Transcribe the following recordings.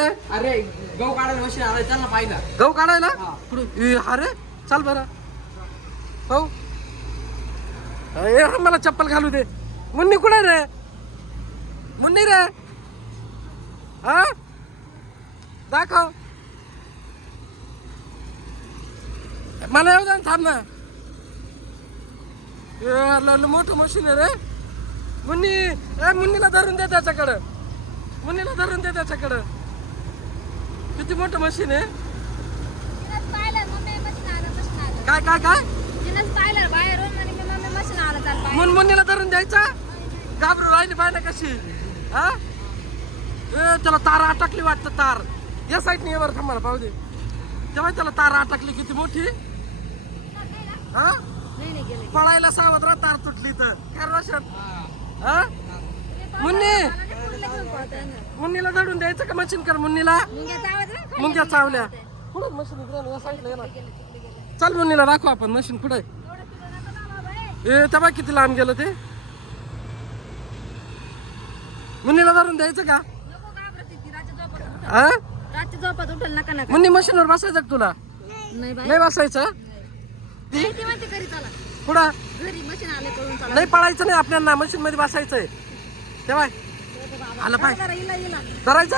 रे? अरे गहू काढायला मशीन आलाय चल ना पाहिला. गहू काढायला हा. कुठं अरे चाल बरं हो मला चप्पल घालू दे. मुन्नी कुठे रे? मुन्नी रे हा दाखव मला येऊ दे ना, थांब ना. मोठं मशीन आहे रे. मुन्नीला धरून दे त्याच्याकडं. मुन्नीला धरून दे त्याच्याकडं. किती मोठं मशीन आहे. काय काय काय मुन्नीला धरून द्यायचा. घाबरू राहिली पाहिजे कशी हा. त्याला तार अटकली वाटतं. तार या साईडने वर थांबायला पाहू दे. तेव्हा त्याला तार अटकली किती मोठी हा. पळायला सावध राहा तार तुटली तर काय रोशन हा. मुन्नीला धरून द्यायचं का मशीन कर. मुन्नीला मुंग्या चावल्या पुढे मशीन चल. मुन्नीला दाखव आपण मशीन पुढे. तेव्हा किती लांब गेलं ते. मुन्नीला धरून द्यायचं का मुन्नी मशीनवर बसायचं का तुला. नाही बसायचं पुढं नाही पळायचं नाही आपल्याला मशीन मध्ये बसायचंय. तेव्हा आलं पाहिजे धरायचं.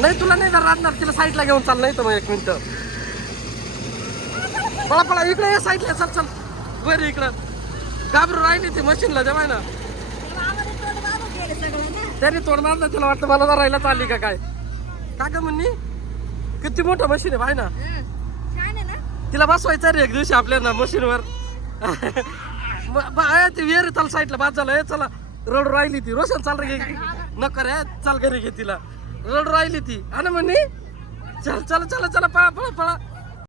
नाही तुला नाही राहणार. तिला साईडला घेऊन चाल. नाही तर मग एक मिनिट पळा पळा इकडे ये साईडला. चल चल बरं इकडं. घाबरू राहिली ती मशीनला जेव्हा ना त्याने तोड मारलं. तिला वाटतं मला राहायला चालली का काय. का ग मुन्नी किती मोठं मशीन आहे भाई ना. तिला बसवायचं रे एक दिवशी आपल्याला मशीनवर. ते विहीर चाल साईडला बाद झालं. चला रड राहिली ती. रोशन चाल रे नको रे चाल घरी घे तिला. रड राहिली ती. आणि म्हणे चल चला चला चला पळा पळा पळा.